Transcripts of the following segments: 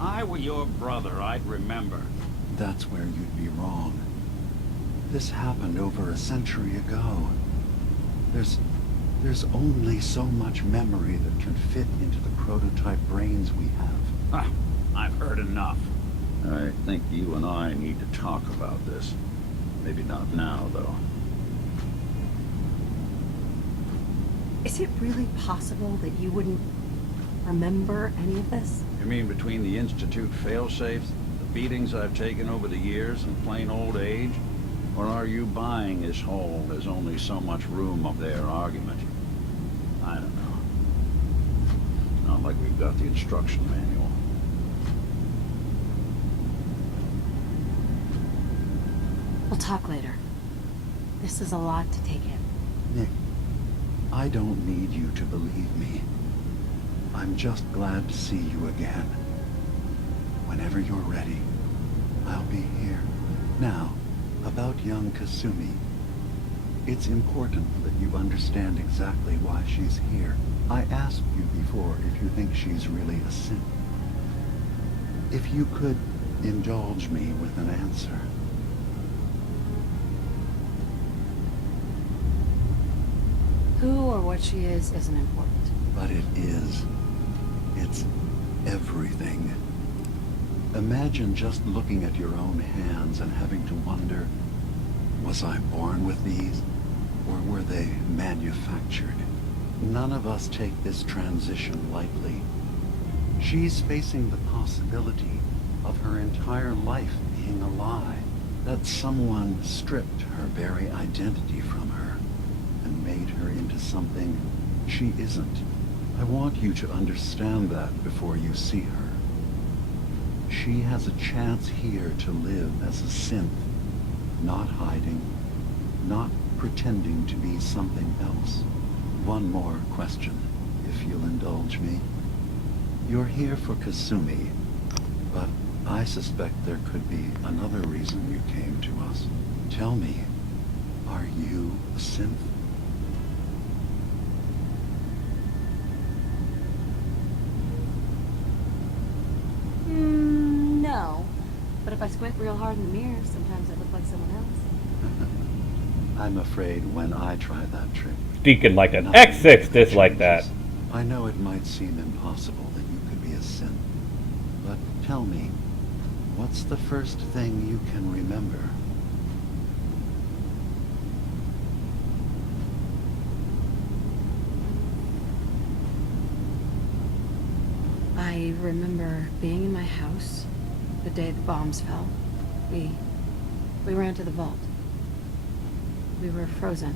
I were your brother, I'd remember. That's where you'd be wrong. This happened over a century ago. There's... there's only so much memory that can fit into the prototype brains we have. Huh, I've heard enough. I think you and I need to talk about this. Maybe not now, though. Is it really possible that you wouldn't remember any of this? You mean between the Institute failsafes, the beatings I've taken over the years, and plain old age? Or are you buying this whole "there's only so much room up there" argument? I don't know. It's not like we've got the instruction manual. We'll talk later. This is a lot to take in. Nick, I don't need you to believe me. I'm just glad to see you again. Whenever you're ready, I'll be here. Now, about young Kasumi. It's important that you understand exactly why she's here. I asked you before if you think she's really a synth. If you could indulge me with an answer. Who or what she is isn't important. But it is. It's everything. Imagine just looking at your own hands and having to wonder, was I born with these? Or were they manufactured? None of us take this transition lightly. She's facing the possibility of her entire life being a lie. That someone stripped her very identity from her and made her into something she isn't. I want you to understand that before you see her. She has a chance here to live as a synth, not hiding, not pretending to be something else. One more question, if you'll indulge me. You're here for Kasumi, but I suspect there could be another reason you came to us. Tell me, are you a synth? No. But if I squint real hard in the mirror, sometimes I look like someone else. I'm afraid when I try that trick... Deacon like an nothing X6 dislike that. changes. I know it might seem impossible that you could be a synth, but tell me, what's the first thing you can remember? I remember being in my house the day the bombs fell. We ran to the vault. We were frozen.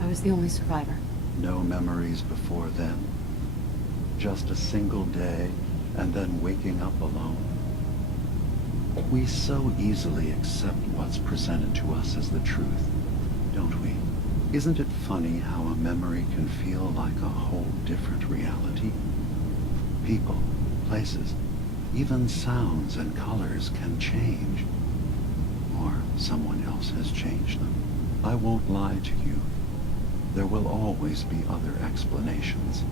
I was the only survivor. No memories before then? Just a single day, and then waking up alone? We so easily accept what's presented to us as the truth, don't we? Isn't it funny how a memory can feel like a whole different reality? People, places, even sounds and colors can change. Or someone else has changed them. I won't lie to you. There will always be other explanations.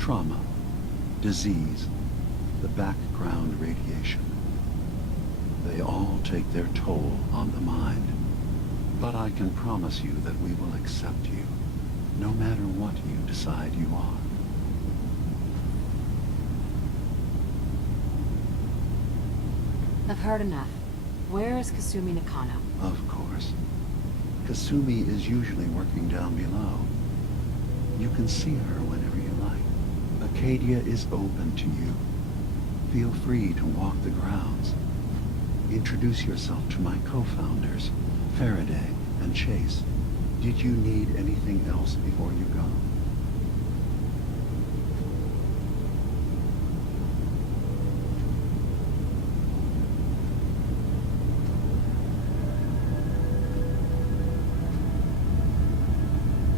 Trauma, disease, the background radiation. They all take their toll on the mind. But I can promise you that we will accept you, no matter what you decide you are. I've heard enough. Where is Kasumi Nakano? Of course. Kasumi is usually working down below. You can see her whenever you like. Acadia is open to you. Feel free to walk the grounds. Introduce yourself to my co-founders, Faraday and Chase. Did you need anything else before you go?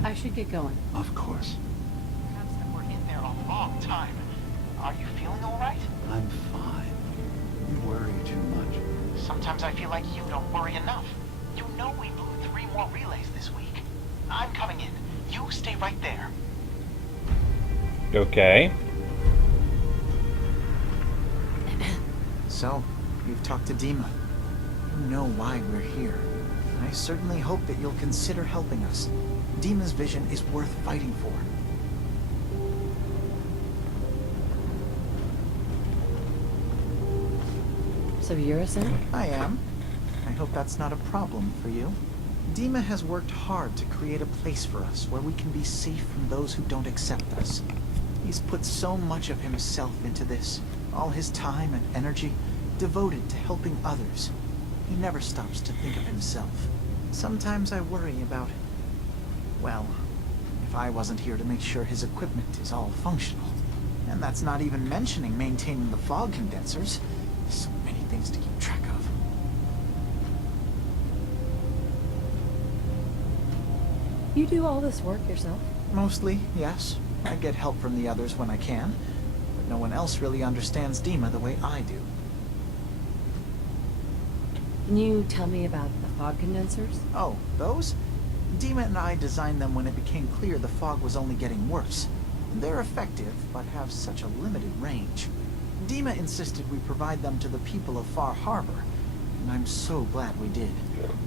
I should get going. Of course. Perhaps that we're in there a long time. Are you feeling all right? I'm fine. You worry too much. Sometimes I feel like you don't worry enough. You know we blew 3 more relays this week. I'm coming in. You stay right there. Okay. So, you've talked to Dima. You know why we're here. I certainly hope that you'll consider helping us. Dima's vision is worth fighting for. So you're a Sin? I am. I hope that's not a problem for you. Dima has worked hard to create a place for us where we can be safe from those who don't accept us. He's put so much of himself into this, all his time and energy devoted to helping others. He never stops to think of himself. Sometimes I worry about, well, if I wasn't here to make sure his equipment is all functional. And that's not even mentioning maintaining the fog condensers. There's so many things to keep track of. You do all this work yourself? Mostly, yes. I get help from the others when I can, but no one else really understands Dima the way I do. Can you tell me about the fog condensers? Oh, those? Dima and I designed them when it became clear the fog was only getting worse. They're effective, but have such a limited range. Dima insisted we provide them to the people of Far Harbor, and I'm so glad we did.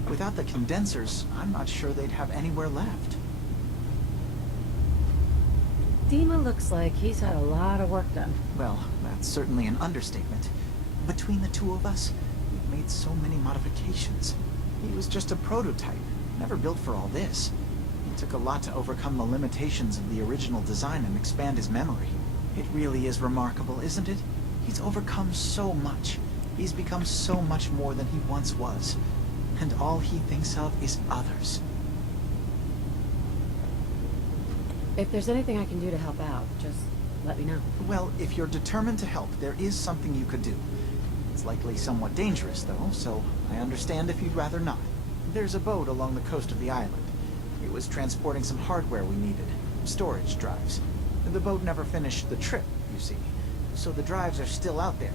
Without the condensers, I'm not sure they'd have anywhere left. Dima looks like he's had a lot of work done. Well, that's certainly an understatement. Between the two of us, we've made so many modifications. He was just a prototype, never built for all this. It took a lot to overcome the limitations of the original design and expand his memory. It really is remarkable, isn't it? He's overcome so much. He's become so much more than he once was. And all he thinks of is others. If there's anything I can do to help out, just let me know. Well, if you're determined to help, there is something you could do. It's likely somewhat dangerous, though, so I understand if you'd rather not. There's a boat along the coast of the island. It was transporting some hardware we needed, storage drives. The boat never finished the trip, you see, so the drives are still out there.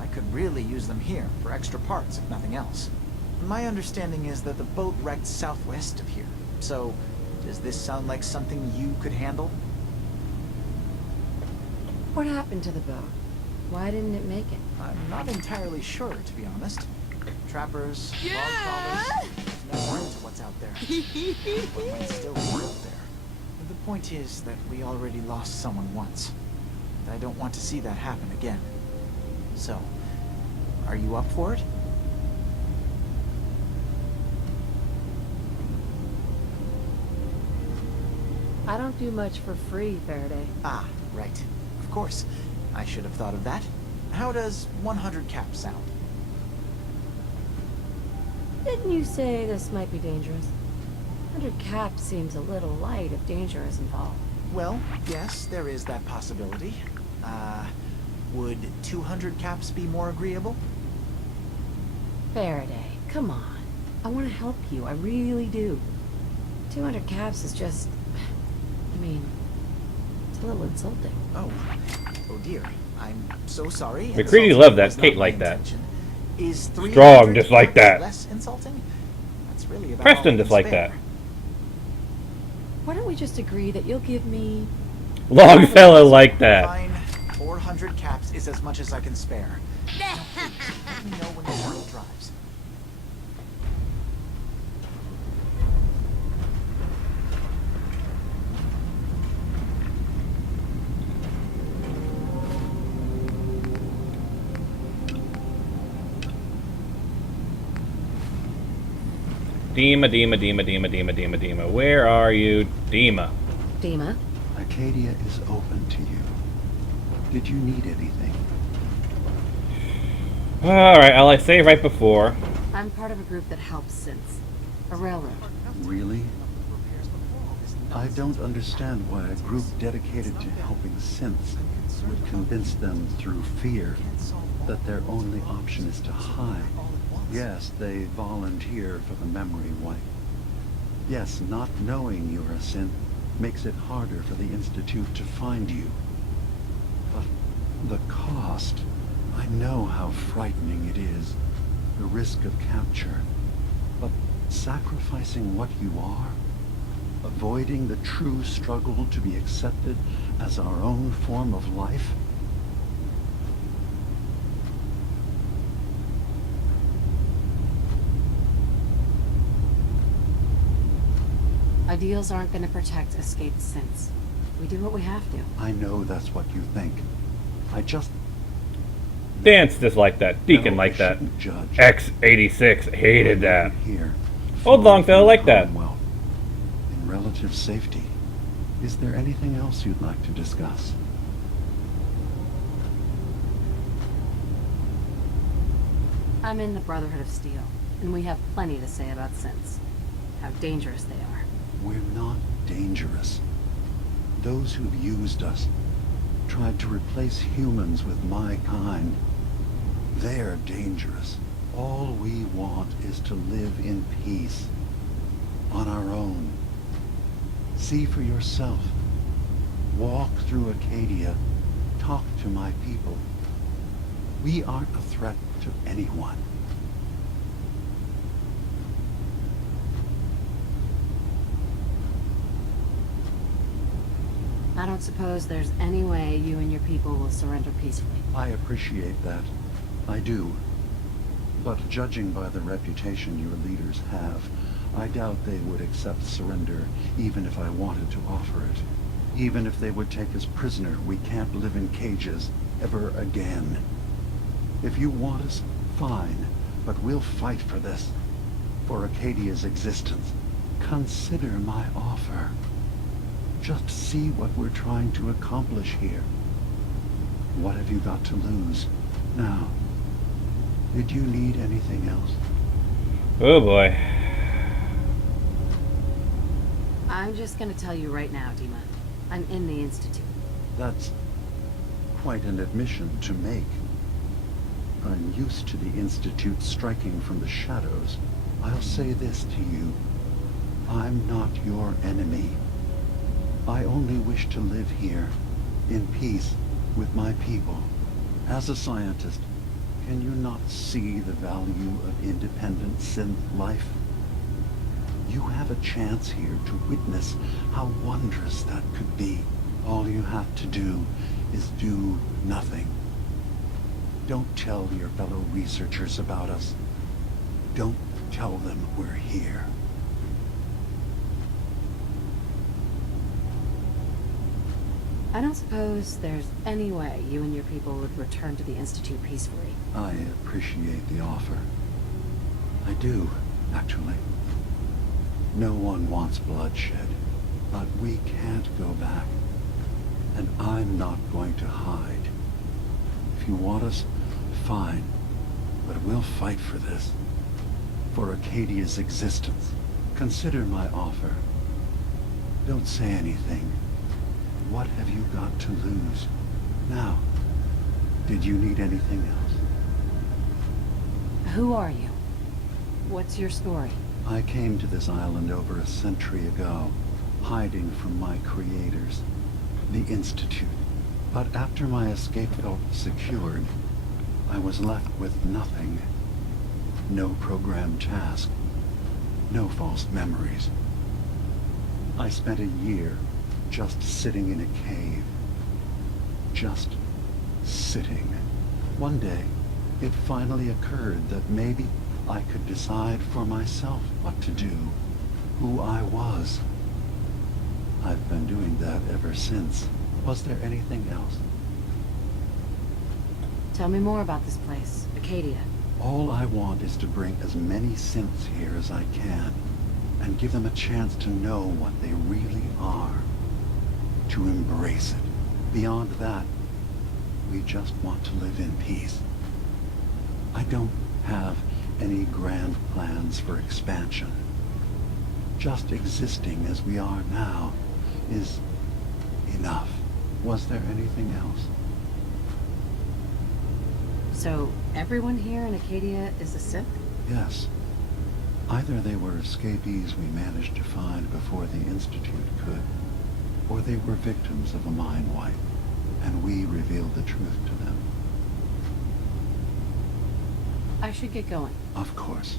I could really use them here for extra parts, if nothing else. My understanding is that the boat wrecked southwest of here, so does this sound like something you could handle? What happened to the boat? Why didn't it make it? I'm not entirely sure, to be honest. Trappers, log crawlers, no word to what's out there. What might still be out there. The point is that we already lost someone once. And I don't want to see that happen again. So, are you up for it? I don't do much for free, Faraday. Ah, right. Of course. I should have thought of that. How does 100 caps sound? Didn't you say this might be dangerous? 100 caps seems a little light if danger is involved. Well, yes, there is that possibility. Would 200 caps be more agreeable? Faraday, come on. I want to help you, I really do. 200 caps is just... I mean, it's a little insulting. Oh dear. I'm so sorry. McCready Insulting loved that was not Kate my like that. intention. Is 300 Strong, just like that. less insulting? That's really about Preston all I just can like spare. that. Why don't we just agree that you'll give me... Longfellow like that. Fine. 400 caps is as much as I can spare. Now, please, let me know when the shuttle drives. Dima. Where are you, Dima? Dima? Acadia is open to you. Did you need anything? Alright, I'll say right before. I'm part of a group that helps synths. A railroad. Really? I don't understand why a group dedicated to helping synths would convince them through fear that their only option is to hide. Yes, they volunteer for the memory wipe. Yes, not knowing you're a synth makes it harder for the Institute to find you. But the cost, I know how frightening it is, the risk of capture. But sacrificing what you are, avoiding the true struggle to be accepted as our own form of life, Ideals aren't going to protect escaped synths. We do what we have to. I know that's what you think. I just... Dance just like that. Deacon No, like I that. shouldn't judge. X86 hated that. Here. Old Longfellow like that. Commonwealth. In relative safety. Is there anything else you'd like to discuss? I'm in the Brotherhood of Steel, and we have plenty to say about synths. How dangerous they are. We're not dangerous. Those who've used us, tried to replace humans with my kind, they're dangerous. All we want is to live in peace. On our own. See for yourself. Walk through Acadia. Talk to my people. We aren't a threat to anyone. I don't suppose there's any way you and your people will surrender peacefully. I appreciate that. I do. But judging by the reputation your leaders have, I doubt they would accept surrender even if I wanted to offer it. Even if they would take us prisoner, we can't live in cages ever again. If you want us, fine, but we'll fight for this. For Acadia's existence. Consider my offer. Just see what we're trying to accomplish here. What have you got to lose? Now, did you need anything else? Oh boy. I'm just gonna tell you right now, Dima. I'm in the Institute. That's quite an admission to make. I'm used to the Institute striking from the shadows. I'll say this to you. I'm not your enemy. I only wish to live here, in peace, with my people. As a scientist, can you not see the value of independent synth life? You have a chance here to witness how wondrous that could be. All you have to do is do nothing. Don't tell your fellow researchers about us. Don't tell them we're here. I don't suppose there's any way you and your people would return to the Institute peacefully. I appreciate the offer. I do, actually. No one wants bloodshed, but we can't go back. And I'm not going to hide. If you want us, fine. But we'll fight for this. For Acadia's existence. Consider my offer. Don't say anything. What have you got to lose? Now, did you need anything else? Who are you? What's your story? I came to this island over a century ago, hiding from my creators, the Institute. But after my escape felt secured, I was left with nothing. No programmed task. No false memories. I spent a year just sitting in a cave. Just sitting. One day, it finally occurred that maybe I could decide for myself what to do, who I was. I've been doing that ever since. Was there anything else? Tell me more about this place, Acadia. All I want is to bring as many synths here as I can, and give them a chance to know what they really are. To embrace it. Beyond that, we just want to live in peace. I don't have any grand plans for expansion. Just existing as we are now is enough. Was there anything else? So, everyone here in Acadia is a Sith? Yes. Either they were escapees we managed to find before the Institute could, or they were victims of a mind wipe, and we revealed the truth to them. I should get going. Of course.